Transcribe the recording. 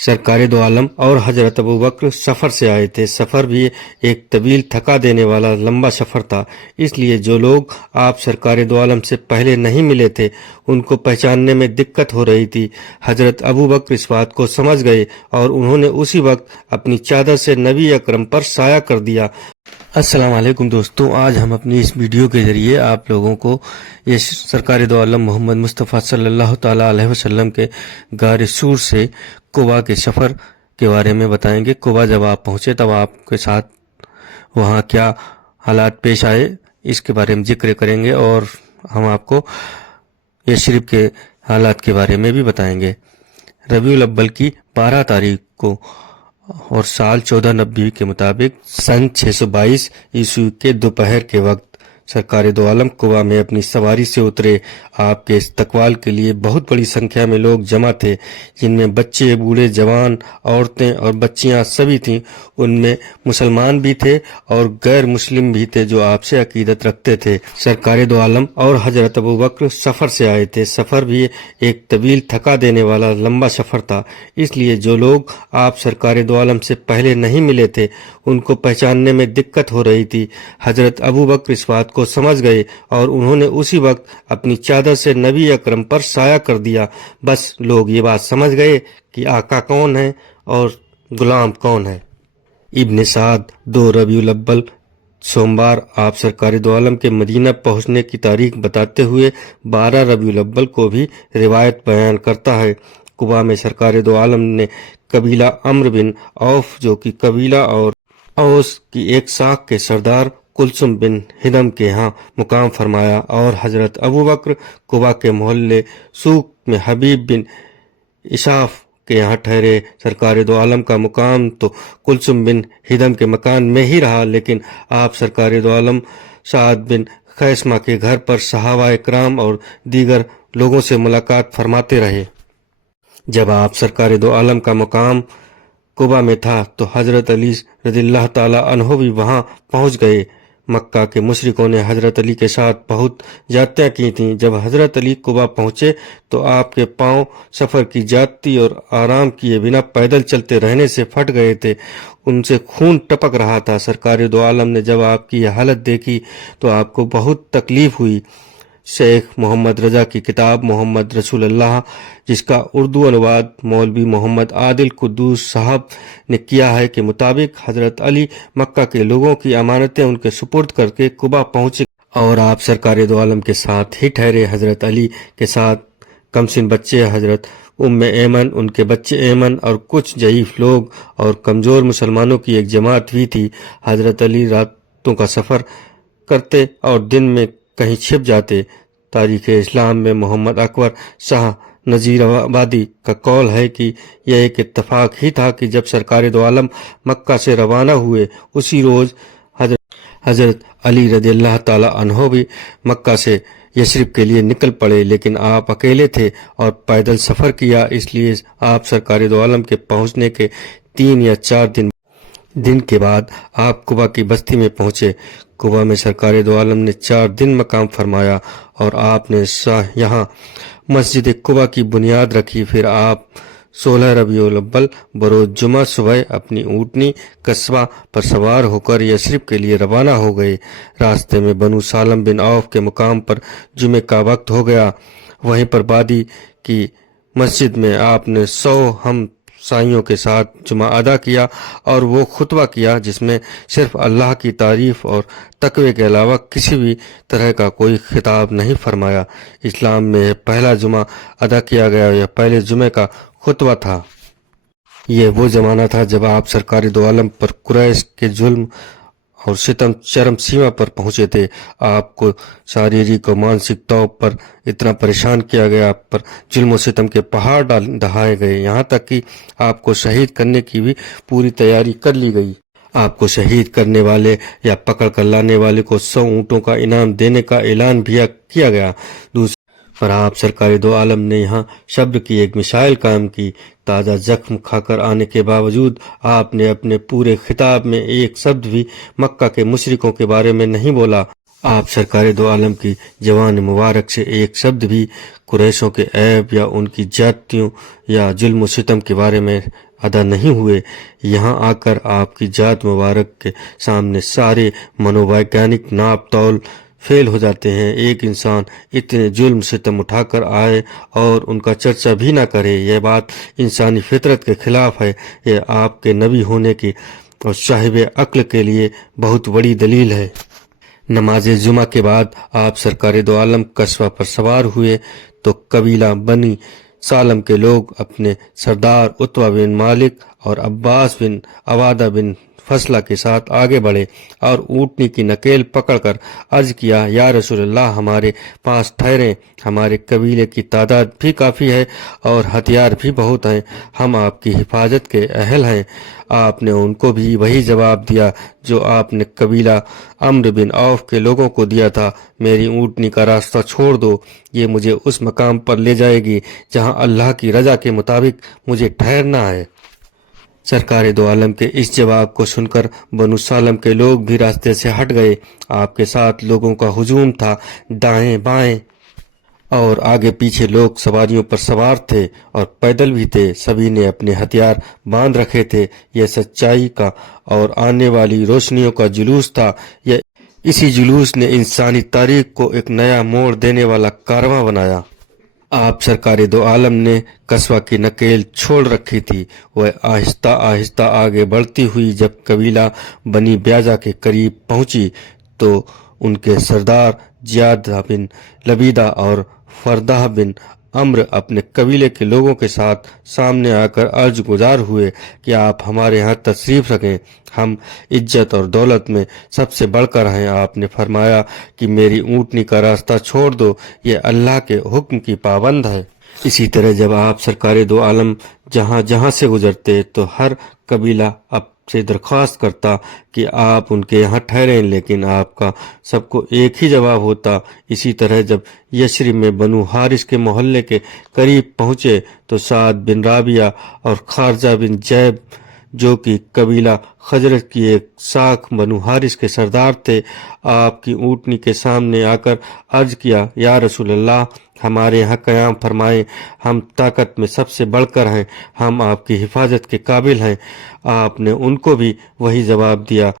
سرکار دو عالم اور حضرت ابو بکر سفر سے آئے تھے۔ سفر بھی ایک طویل تھکا دینے والا لمبا سفر تھا، اس لیے جو لوگ آپ سرکار دو عالم سے پہلے نہیں ملے تھے ان کو پہچاننے میں دقت ہو رہی تھی۔ حضرت ابو بکر اس بات کو سمجھ گئے اور انہوں نے اسی وقت اپنی چادر سے نبی اکرم پر سایہ کر دیا۔ السلام علیکم دوستوں، آج ہم اپنی اس ویڈیو کے ذریعے آپ لوگوں کو یہ سرکار دو عالم محمد مصطفیٰ صلی اللہ تعالیٰ علیہ وسلم کے غار سور سے قباء کے سفر کے بارے میں بتائیں گے۔ قباء جب آپ پہنچے تب آپ کے ساتھ وہاں کیا حالات پیش آئے اس کے بارے میں ذکر کریں گے، اور ہم آپ کو یثرب کے حالات کے بارے میں بھی بتائیں گے۔ ربیع الاول کی 12 تاریخ کو اور سال 1490 کے مطابق سن 622 عیسوی کے دوپہر کے وقت سرکار دو عالم قباء میں اپنی سواری سے اترے۔ آپ کے استقبال کے لیے بہت بڑی سنکھیا میں لوگ جمع تھے، جن میں بچے، بوڑھے، جوان، عورتیں اور بچیاں سبھی تھیں۔ ان میں مسلمان بھی تھے اور غیر مسلم بھی تھے جو آپ سے عقیدت رکھتے تھے۔ سرکار دو عالم اور حضرت ابو بکر سفر سے آئے تھے۔ سفر بھی ایک طویل تھکا دینے والا لمبا سفر تھا، اس لیے جو لوگ آپ سرکار دو عالم سے پہلے نہیں ملے تھے ان کو پہچاننے میں دقت ہو رہی تھی۔ حضرت ابو بکر اس بات کو سمجھ گئے اور انہوں نے اسی وقت اپنی چادر سے نبی اکرم پر سایہ کر دیا۔ بس لوگ یہ بات سمجھ گئے کہ آقا کون ہے اور غلام کون ہے۔ ابن سعد 2 ربیع الاول سوموار آپ سرکار دو عالم کے مدینہ پہنچنے کی تاریخ بتاتے ہوئے 12 ربیع الاول کو بھی روایت بیان کرتا ہے۔ قباء میں سرکار دو عالم نے قبیلہ عمرو بن عوف جو کہ قبیلہ اور اوس کی ایک ساکھ کے سردار کلثوم بن ہدم کے ہاں مقام فرمایا، اور حضرت ابو بکر قباء کے محلے سوق میں حبیب بن اشاف کے یہاں ٹھہرے۔ سرکار دو عالم کا مقام تو کلثوم بن ہدم کے مکان میں ہی رہا، لیکن آپ سرکار دو عالم سعد بن خیثمہ کے گھر پر صحابہ اکرام اور دیگر لوگوں سے ملاقات فرماتے رہے۔ جب آپ سرکار دو عالم کا مقام قباء میں تھا تو حضرت علی رضی اللہ تعالیٰ عنہ بھی وہاں پہنچ گئے۔ مکہ کے مشرکوں نے حضرت علی کے ساتھ بہت زیادتیاں کی تھیں۔ جب حضرت علی قباء پہنچے تو آپ کے پاؤں سفر کی زیادتی اور آرام کیے بنا پیدل چلتے رہنے سے پھٹ گئے تھے، ان سے خون ٹپک رہا تھا۔ سرکار دو عالم نے جب آپ کی یہ حالت دیکھی تو آپ کو بہت تکلیف ہوئی۔ شیخ محمد رضا کی کتاب محمد رسول اللہ، جس کا اردو انواد مولوی محمد عادل قدوس صاحب نے کیا ہے، کے مطابق حضرت علی مکہ کے لوگوں کی امانتیں ان کے سپرد کر کے قباء پہنچے اور آپ سرکار دو عالم کے ساتھ ہی ٹھہرے۔ حضرت علی کے ساتھ کمسن بچے حضرت ام ایمن، ان کے بچے ایمن اور کچھ ضعیف لوگ اور کمزور مسلمانوں کی ایک جماعت بھی تھی۔ حضرت علی راتوں کا سفر کرتے اور دن میں کہیں چھپ جاتے۔ تاریخ اسلام میں محمد اکبر شاہ نذیر آبادی کا قول ہے کہ یہ ایک اتفاق ہی تھا کہ جب سرکار دو عالم مکہ سے روانہ ہوئے اسی روز حضرت علی رضی اللہ تعالیٰ عنہ بھی مکہ سے یثرب کے لیے نکل پڑے، لیکن آپ اکیلے تھے اور پیدل سفر کیا، اس لیے آپ سرکار دو عالم کے پہنچنے کے 3 یا 4 دن کے بعد آپ قباء کی بستی میں پہنچے۔ قباء میں سرکار دو عالم نے 4 دن مقام فرمایا اور آپ نے یہاں مسجد قباء کی بنیاد رکھی۔ پھر آپ 16 ربیع الاول بروز جمعہ صبح اپنی اونٹنی قصبہ پر سوار ہو کر یثرب کے لیے روانہ ہو گئے۔ راستے میں بنو سالم بن عوف کے مقام پر جمعے کا وقت ہو گیا۔ وہیں پر بادی کی مسجد میں آپ نے 100 ہم سائیوں کے ساتھ جمعہ ادا کیا اور وہ خطبہ کیا جس میں صرف اللہ کی تعریف اور تقوی کے علاوہ کسی بھی طرح کا کوئی خطاب نہیں فرمایا۔ اسلام میں پہلا جمعہ ادا کیا گیا یا پہلے جمعے کا خطبہ تھا۔ یہ وہ زمانہ تھا جب آپ سرکار دو عالم پر قریش کے ظلم اور ستم چرم سیما پر پہنچے تھے۔ آپ کو شاریرک و مانسک طور پر اتنا پریشان کیا گیا، آپ پر ظلم و ستم کے پہاڑ ڈھائے گئے، یہاں تک کہ آپ کو شہید کرنے کی بھی پوری تیاری کر لی گئی۔ آپ کو شہید کرنے والے یا پکڑ کر لانے والے کو 100 اونٹوں کا انعام دینے کا اعلان بھی کیا گیا۔ پر آپ سرکار دو عالم نے یہاں صبر کی ایک مثال قائم کی۔ تازہ زخم کھا کر آنے کے باوجود آپ نے اپنے پورے خطاب میں ایک شبد بھی مکہ کے مشرکوں کے بارے میں نہیں بولا۔ آپ سرکار دو عالم کی جوان مبارک سے ایک شبد بھی قریشوں کے عیب یا ان کی جاتیوں یا ظلم و ستم کے بارے میں ادا نہیں ہوئے۔ یہاں آ کر آپ کی ذات مبارک کے سامنے سارے منوویگانک ناپ تول فیل ہو جاتے ہیں۔ ایک انسان اتنے ظلم ستم اٹھا کر آئے اور ان کا چرچا بھی نہ کرے، یہ بات انسانی فطرت کے خلاف ہے۔ یہ آپ کے نبی ہونے کی اور صاحب عقل کے لیے بہت بڑی دلیل ہے۔ نماز جمعہ کے بعد آپ سرکار دو عالم قصوہ پر سوار ہوئے تو قبیلہ بنی سالم کے لوگ اپنے سردار عتبہ بن مالک اور عباس بن عبادہ بن فضلہ کے ساتھ آگے بڑھے اور اونٹنی کی نکیل پکڑ کر عرض کیا، یا رسول اللہ، ہمارے پاس ٹھہریں، ہمارے قبیلے کی تعداد بھی کافی ہے اور ہتھیار بھی بہت ہیں، ہم آپ کی حفاظت کے اہل ہیں۔ آپ نے ان کو بھی وہی جواب دیا جو آپ نے قبیلہ عمرو بن عوف کے لوگوں کو دیا تھا، میری اونٹنی کا راستہ چھوڑ دو، یہ مجھے اس مقام پر لے جائے گی جہاں اللہ کی رضا کے مطابق مجھے ٹھہرنا ہے۔ سرکار دو عالم کے اس جواب کو سن کر بنو سالم کے لوگ بھی راستے سے ہٹ گئے۔ آپ کے ساتھ لوگوں کا ہجوم تھا، دائیں بائیں اور آگے پیچھے لوگ سواریوں پر سوار تھے اور پیدل بھی تھے، سبھی نے اپنے ہتھیار باندھ رکھے تھے۔ یہ سچائی کا اور آنے والی روشنیوں کا جلوس تھا۔ یہ اسی جلوس نے انسانی تاریخ کو ایک نیا موڑ دینے والا کارواں بنایا۔ آپ سرکار دو عالم نے قصوہ کی نکیل چھوڑ رکھی تھی، وہ آہستہ آہستہ آگے بڑھتی ہوئی جب قبیلہ بنی بیاضا کے قریب پہنچی تو ان کے سردار زیادہ بن لبیدہ اور فردہ بن عمرو اپنے قبیلے کے لوگوں کے ساتھ سامنے آ کر عرض گزار ہوئے کہ آپ ہمارے ہاں تشریف رکھیں، ہم عزت اور دولت میں سب سے بڑھ کر ہیں۔ آپ نے فرمایا کہ میری اونٹنی کا راستہ چھوڑ دو، یہ اللہ کے حکم کی پابند ہے۔ اسی طرح جب آپ سرکار دو عالم جہاں جہاں سے گزرتے تو ہر قبیلہ آپ سے درخواست کرتا کہ آپ ان کے یہاں ٹھہریں، لیکن آپ کا سب کو ایک ہی جواب ہوتا۔ اسی طرح جب یثرب میں بنو حارث کے محلے کے قریب پہنچے تو سعد بن رابعہ اور خارجہ بن جیب جو کہ قبیلہ خزرج کی ایک شاخ بنو حارث کے سردار تھے، آپ کی اونٹنی کے سامنے آ کر عرض کیا، یا رسول اللہ، ہمارے یہاں قیام فرمائیں، ہم طاقت میں سب سے بڑھ کر ہیں، ہم آپ کی حفاظت کے قابل ہیں۔ آپ نے ان کو بھی وہی جواب دیا